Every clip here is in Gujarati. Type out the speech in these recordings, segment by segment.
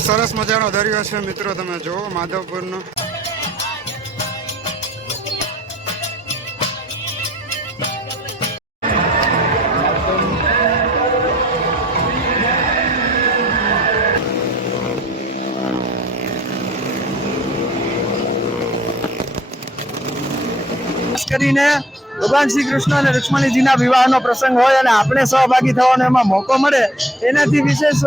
સરસ મજાનો દરિયો છે મિત્રો, તમે જુઓ માધવપુરનો. કરીને ભગવાન શ્રી કૃષ્ણ અને રુક્ષ્મણીજીના વિવાહનો પ્રસંગ હોય અને આપણે સહભાગી થવાનો એમાં મોકો મળે એનાથી વિશેષ.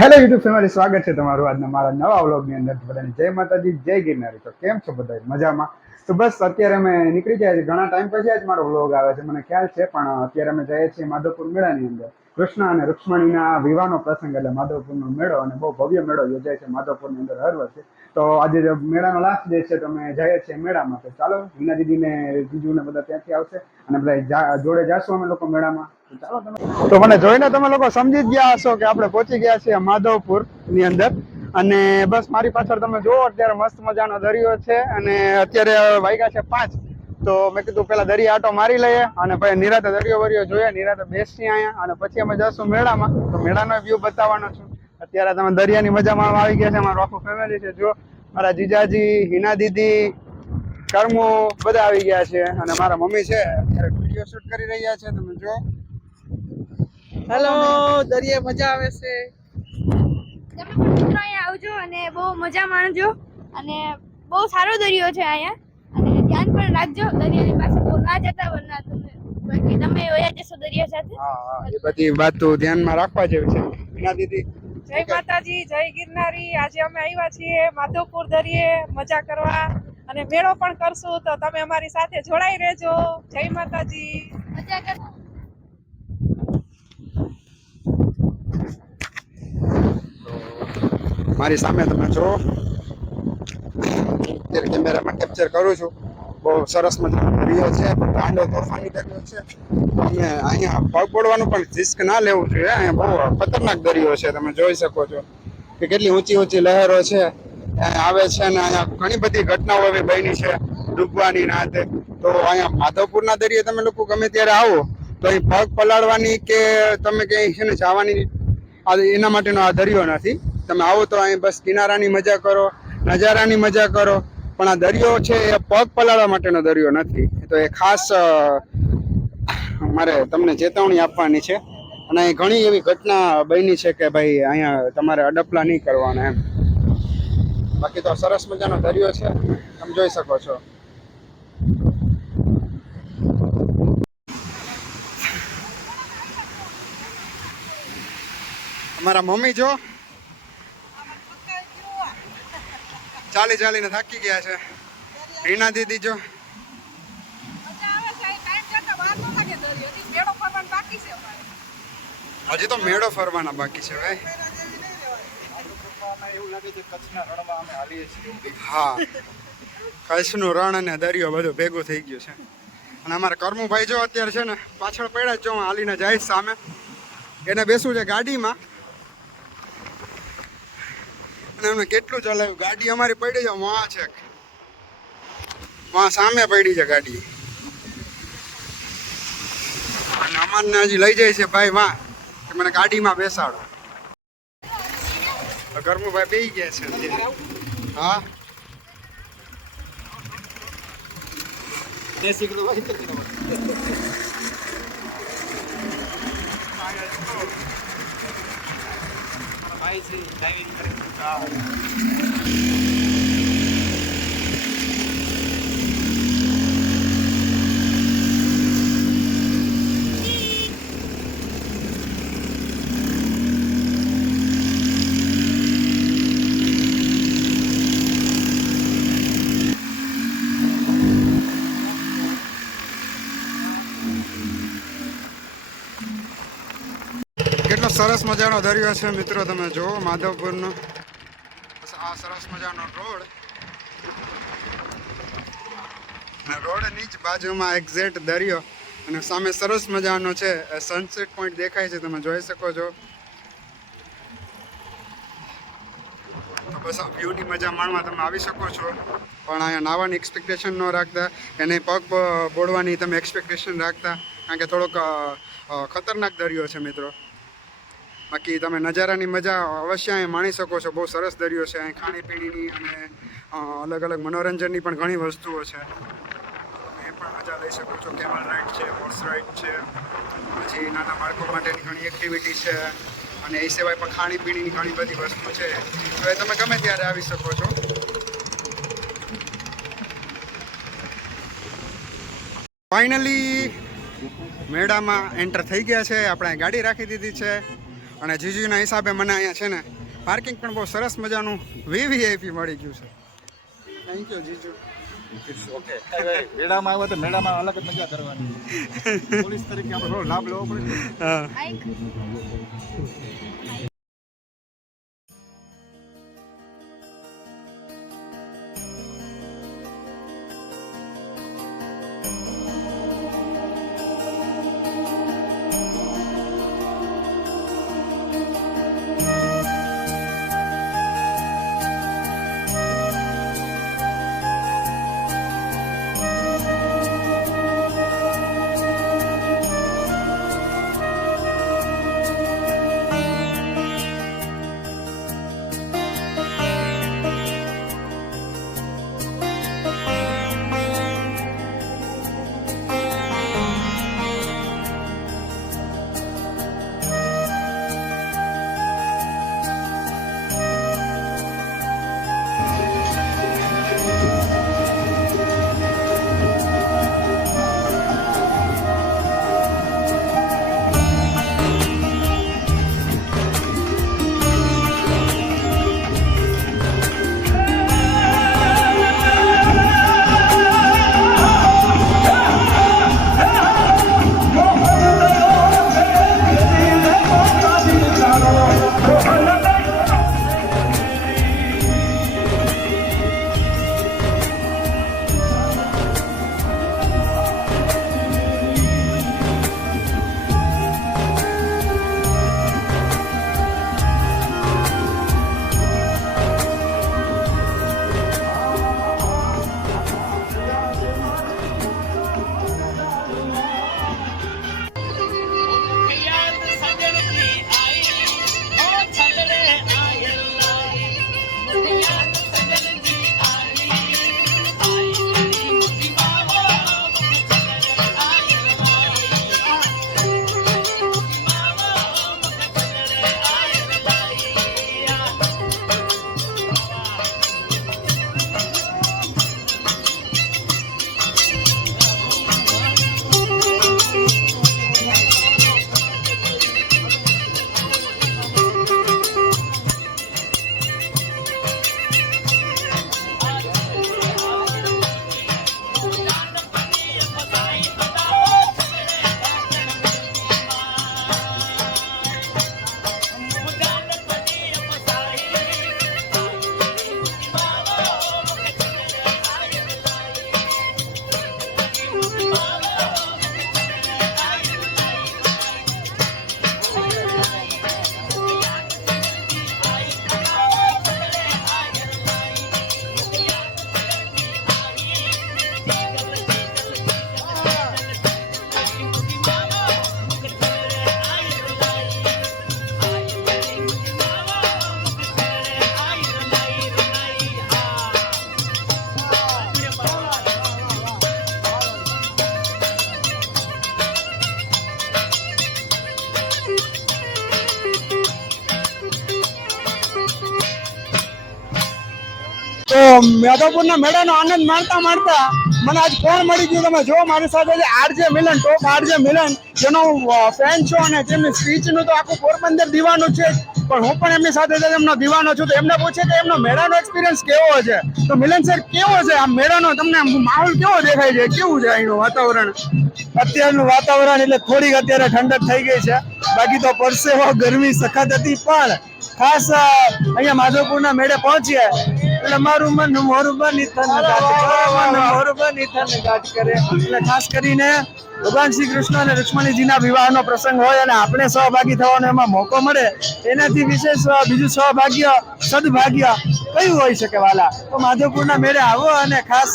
હેલો યુટ્યુબ ફેમિલી, સ્વાગત છે તમારું આજના મારા નવા વ્લોગની અંદર. બધાને જય માતાજી, જય ગિરનારી. તો કેમ છો બધા? મજામાં? તો બસ અત્યારે અમે નીકળી ગયા છીએ. ઘણા ટાઈમ પછી જ મારો વ્લોગ આવે છે, મને ખ્યાલ છે, પણ અત્યારે અમે જઈએ છીએ માધવપુર મેળાની અંદર. કૃષ્ણ અને રુક્ષ્મણીના વિવાહનો પ્રસંગ એટલે માધવપુરનો મેળો, અને બહુ ભવ્ય મેળો યોજાય છે માધવપુરની અંદર હર વર્ષે. તો આજે મેળાનો લાસ્ટ ડે છે, તો અમે જઈએ છીએ મેળામાં. તો ચાલો, હિના દીદીને જીજુને બધા ત્યાંથી આવશે અને બધા જોડે જાશું અમે લોકો મેળામાં. ચાલો તમે. તો મને જોઈને તમે લોકો સમજી જ ગયા હશો કે આપણે પહોંચી ગયા છીએ માધવપુર ની અંદર. અને બસ મારી પાછળ તમે જુઓ, અત્યારે મસ્ત મજાનો દરિયો છે અને અત્યારે વાગ્યા છે 5. તો મેં કીધું પેલા દરિયા આટો મારી લઈએ અને પછી નિરાતે દરિયો વરિયો જોઈએ, નિરાતે બેસી અહીંયા અને પછી અમે જઈશું મેળામાં. તો મેળાનો વ્યૂ બતાવવાનો છું. અત્યારે તમે દરિયાની મજા માણવા આવી ગયા છે. મારું આખું ફેમિલી છે. જો મારા જીજાજી, હિના દીદી, કર્મો બધા આવી ગયા છે અને મારા મમ્મી છે અત્યારે વિડીયો શૂટ કરી રહ્યા છે. તમે જો. હેલો, દરિયા મજા આવે છે. તમે પણ મિત્રો અહીંયા આવજો અને બહુ મજા માણજો. અને બહુ સારો દરિયો છે અહીંયા, અને ધ્યાન પણ રાખજો દરિયાની પાસે બહુ ના જતા, વરના બાકી તમે વયા જશો દરિયા સાથે. હા, એ બધી વાતો ધ્યાનમાં રાખવા જેવી છે. હિના દીદી, જય માતાજી, જય ગિરનારી. આજે અમે આવ્યા છીએ માધવપુર દરિયે મજા કરવા અને મેળો પણ કરશું, તો તમે અમારી સાથે જોડાઈ રહેજો. જય માતાજી. મજા કરજો. મારી સામે તમે જો, અત્યારે કેમેરામાં કેપ્ચર કરું છું. બહુ સરસ મજાનો દરિયો છે, દાંડો તોફાની દરિયો છે. અમે અહીંયા પગ પડવાનું પણ રિસ્ક ના લેવું જોઈએ. અહીંયા બહુ ખતરનાક દરિયો છે. તમે જોઈ શકો છો કે કેટલી ઊંચી ઊંચી લહેરો છે આવે છે, અને અહીંયા ઘણી બધી ઘટનાઓ એવી બની છે ડૂબવાની ના હાથે. તો અહીંયા માધવપુરના દરિયે તમે લોકો ગમે ત્યારે આવો તો અહીં પગ પલાળવાની કે તમે ક્યાંય છે ને જવાની એના માટેનો આ દરિયો નથી. તમે આવો તો અહીં બસ કિનારાની મજા કરો, નજારાની મજા કરો, પણ આ દરિયો છે એ પગ પલાળવા માટેનો દરિયો નથી. તો એ ખાસ મારે તમને ચેતવણી આપવાની છે. અને અહીં ઘણી એવી ઘટના બની છે કે ભાઈ અહીંયા તમારે અડપલા નહીં કરવાના એમ. બાકી તો સરસ મજાનો દરિયો છે, તમે જોઈ શકો છો. અમારા મમ્મી જો ચાલી ચાલીને થાકી ગયા છે. હિના દીદી જો હજી તો મેળો ફરવાના બાકી છે ભાઈ. હા, કચ્છનું રણ અને દરિયો બધું ભેગું થઈ ગયું છે. અને અમારા કર્મુભાઈ જો અત્યારે છે ને પાછળ પડ્યા જ જો, હું હાલીને જઈશ સામે. એને બેસવું છે ગાડીમાં અને અમે કેટલું ચલાવ્યું. ગાડી અમારી પડી છે વાં છે, વાં સામે પડી છે ગાડી, અને અમારને હજી લઈ જાય છે ભાઈ વાં કે મને ગાડીમાં બેસાડો. કર્મુભાઈ બેસી ગયા છે. હા, કેટલો સરસ મજાનો દરિયો છે મિત્રો, તમે જુઓ માધવપુરનો. આ સરસ મજાનો રોડ, અને રોડની જ બાજુમાં એક્ઝેક્ટ દરિયો, અને સામે સરસ મજાનો છે સનસેટ પોઈન્ટ દેખાય છે, તમે જોઈ શકો છો. તો બસ આ વ્યૂની મજા માણવા તમે આવી શકો છો. પણ અહીંયા નાવાની એક્સપેક્ટેશન ન રાખતા, એને પગ બોળવાની તમે એક્સપેક્ટેશન રાખતા, કારણ કે થોડોક ખતરનાક દરિયો છે મિત્રો. બાકી તમે નજારાની મજા અવશ્ય અહીં માણી શકો છો. બહુ સરસ દરિયો છે. અહીં ખાણીપીણીની અને અલગ અલગ મનોરંજનની પણ ઘણી વસ્તુઓ છે. તમે એ પણ મજા લઈ શકો છો. કેમલ રાઇડ છે, હોર્સ રાઇડ છે, પછી નાના બાળકો માટેની ઘણી એક્ટિવિટી છે અને એ સિવાય પણ ખાણીપીણીની ઘણી બધી વસ્તુ છે. તો એ તમે ગમે ત્યારે આવી શકો છો. ફાઇનલી મેળામાં એન્ટર થઈ ગયા છે. આપણે ગાડી રાખી દીધી છે અને જીજુના હિસાબે મને અહીંયા છે ને પાર્કિંગ પણ બહુ સરસ મજાનું વીવીઆઈપી મળી ગયું છે. થેન્ક યુ જીજુ. ઓકે મેળામાં આવ્યો તો મેળામાં અલગ જ મજા કરવાની. પોલીસ તરીકે આપણે થોડો લાભ લેવો પડે. હા. તો માધવપુરના મેળાનો આનંદ માણતા માણતા મને આજ કોણ મળી ગયું તમે જો મારી સાથે છે આરજે મિલન, ટોપ આરજે મિલન, જેનો હું ફેન છું અને તેમની સ્પીચનું તો આખું પોરબંદર દીવાનું છે, પણ હું પણ એમની સાથે એમનો દીવાનો છું. તો એમને પૂછે કે એમનો મેળાનો એક્સપિરિયન્સ કેવો છે. તો મિલન સર, કેવો છે આ મેળાનો? તમને માહોલ કેવો દેખાય છે? કેવું છે અહીંનું વાતાવરણ? અત્યારનું વાતાવરણ એટલે થોડીક અત્યારે ઠંડક થઈ ગઈ છે, બાકી તો પરસેવો ગરમી સખત હતી. પણ ખાસ અહીંયા માધવપુરના મેળે પહોંચ્યા એટલે મારું મન મોરું બની થન ગાટ કરે, એટલે ખાસ કરીને ભગવાન શ્રી કૃષ્ણ અને રૂક્ષ્મણીજીના વિવાહનો પ્રસંગ હોય અને આપણે સહભાગી થવાનો એમાં મોકો મળે એનાથી વિશેષ બીજું સૌભાગ્ય સદભાગ્ય કયું હોઈ શકે વાલા? તો માધવપુરના મેળે આવો અને ખાસ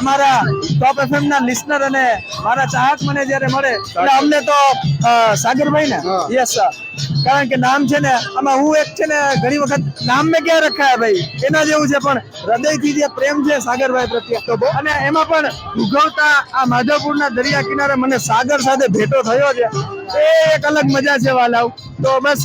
અમારા ટોપ એફએમ ના લિસનર અને મારા ચાહક મને જ્યારે મળે એટલે અમને તો સાગરભાઈ ને યસ કારણ કે નામ છે ને આમાં હું એક છે ને ઘણી વખત નામ મેં ક્યાં રખાયા ભાઈ એના જેવું છે પણ હૃદયથી જે પ્રેમ છે સાગરભાઈ પ્રત્યે તો અને એમાં પણ ઉગવતા આ માધવપુરના દરિયા કિનારે મને સાગર સાથે ભેટો થયો છે એ એક અલગ મજા છે વાલાવ. તો બસ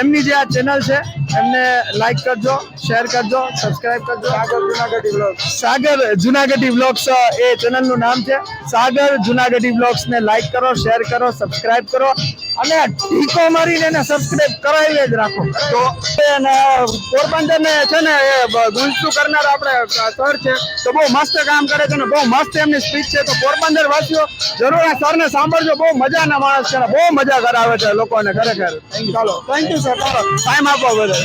એમની જે આ ચેનલ છે એમને લાઈક કરજો, શેર કરજો, સબસ્ક્રાઇબ કરજો. સાગર જુનાગઢી વ્લોગ્સ એ ચેનલનું નામ છે. સાગર જુનાગઢી વ્લોગ્સ ને લાઈક કરો, શેર કરો, સબસ્ક્રાઇબ કરો અને ટીકો મારીને એને સબસ્ક્રાઇબ કરાવી જ રાખો. તો પોરબંદર ને છે ને એ ગુંજતું કરનાર આપણે સર છે તો બહુ મસ્ત કામ કરે છે ને બહુ મસ્ત એમની સ્પીચ છે. તો પોરબંદર વાસીઓ જરૂર આ સરને સાંભળજો, બહુ મજાના માણસ છે ને બહુ મજા કરાવે છે લોકોને ખરેખર. ચાલો થેન્ક યુ સર, ચાલો ટાઈમ આપો બધે.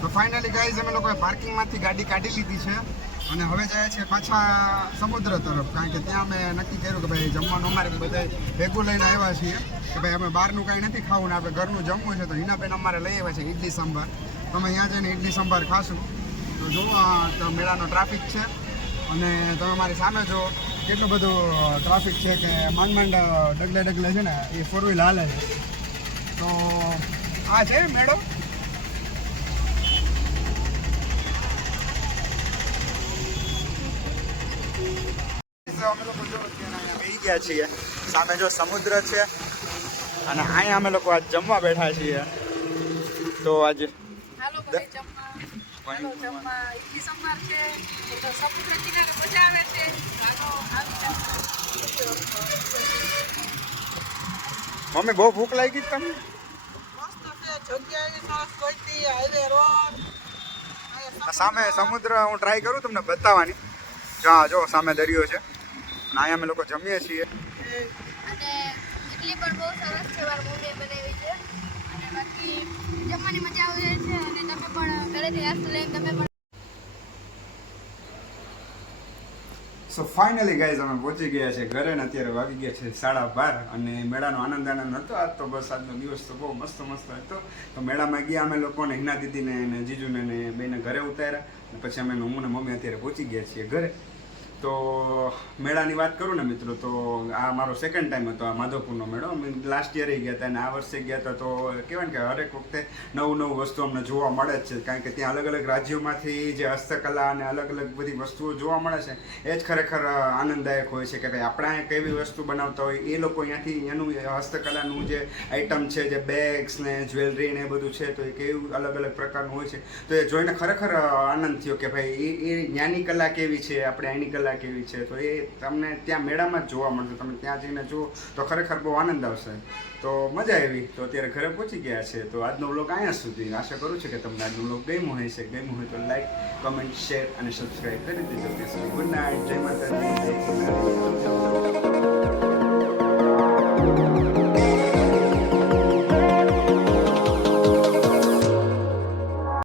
તો ફાઇનલી ગાઈઝ અમે લોકોએ પાર્કિંગમાંથી ગાડી કાઢી લીધી છે અને હવે જાય છે પાછા સમુદ્ર તરફ, કારણ કે ત્યાં અમે નક્કી કર્યું કે ભાઈ જમવાનું અમારે બધા ભેગું લઈને આવ્યા છીએ કે ભાઈ અમે બહારનું કાંઈ નથી ખાવું ને આપણે ઘરનું જમવું છે. તો હિનાબેન અમારે લઈ આવ્યા છે ઇડલી સંભાર. તો અમે અહીંયા જઈને ઇડલી સંભાર ખાશું. તો જુઓ તો મેળાનો ટ્રાફિક છે અને તમે મારી સામે જો કેટલું બધું ટ્રાફિક છે કે માંડ ડગલે છે ને એ 4 વ્હીલ હાલે છે. તો આ છે મેળો. અમે લોકો જો અત્યારે બેસી ગયા છીએ, સામે જો સમુદ્ર છે અને અહીંયા અમે લોકો આજ જમવા બેઠા છીએ. તો આજે હાલો ભાઈ જમવા, હાલો જમવા. ઇડલી સંભાર છે તો સમુદ્ર કિનારે મજા આવે છે. હાલો આવી મમ્મી બહુ ભૂખ લાગી તમને? આ સામે સમુદ્ર હું ટ્રાય કરું તમને બતાવવાની. જો સામે દરિયો છે અને અહીંયા અમે લોકો જમીએ છીએ. અને ઇડલી પણ બહુ સરસ છે, મારા મમ્મીએ બનાવી છે. અને બાકી જમવાની મજા આવે છે અને તમે પણ ઘરેથી નાસ્તો લઈને તમે પણ. સો ફાઇનલી ગાઈઝ અમે પહોંચી ગયા છે ઘરે ને અત્યારે વાગી ગયા છે 12:30 અને મેળાનો આનંદ હતો આજ. તો બસ આજનો દિવસ તો બહુ મસ્ત હતો. તો મેળામાં ગયા અમે લોકોને હિના દીદીને અને જીજુને ને બેને ઘરે ઉતાર્યા અને પછી અમે હું ને મમ્મી અત્યારે પહોંચી ગયા છીએ ઘરે. તો મેળાની વાત કરું ને મિત્રો, તો આ મારો સેકન્ડ ટાઈમ હતો આ માધવપુરનો મેળો. અમે લાસ્ટ યરે ગયા હતા અને આ વર્ષે ગયા હતા. તો કહેવાય ને કે હરેક વખતે નવું વસ્તુ અમને જોવા મળે જ છે, કારણ કે ત્યાં અલગ અલગ રાજ્યોમાંથી જે હસ્તકલા અને અલગ અલગ બધી વસ્તુઓ જોવા મળે છે એ જ ખરેખર આનંદદાયક હોય છે કે ભાઈ આપણે અહીંયા કેવી વસ્તુ બનાવતા હોય એ લોકો અહીંયાથી એનું હસ્તકલાનું જે આઈટમ છે, જે બેગ્સ ને જ્વેલરી ને એ બધું છે, તો એ કેવું અલગ અલગ પ્રકારનું હોય છે. તો એ જોઈને ખરેખર આનંદ થયો કે ભાઈ એ જ્ઞાની કલા કેવી છે, આપણે અહીંની કલા કેવી છે. તો એ તમને ત્યાં મેળામાં જ જોવા મળશે. તમે ત્યાં જઈને જુઓ તો ખરેખર બહુ આનંદ આવશે. તો મજા આવી. તો અત્યારે ઘરે પહોંચી ગયા છે. તો આજનો વ્લોગ અહીંયા સુધી. આશા કરું છું કે તમને આજનો વ્લોગ ગમ્યો હોય છે. ગમ્યું હોય તો લાઈક, કમેન્ટ, શેર અને સબસ્ક્રાઈબ કરી દેજો. ત્યાં સુધી ગુડ નાઇટ, જય માતાજી, જય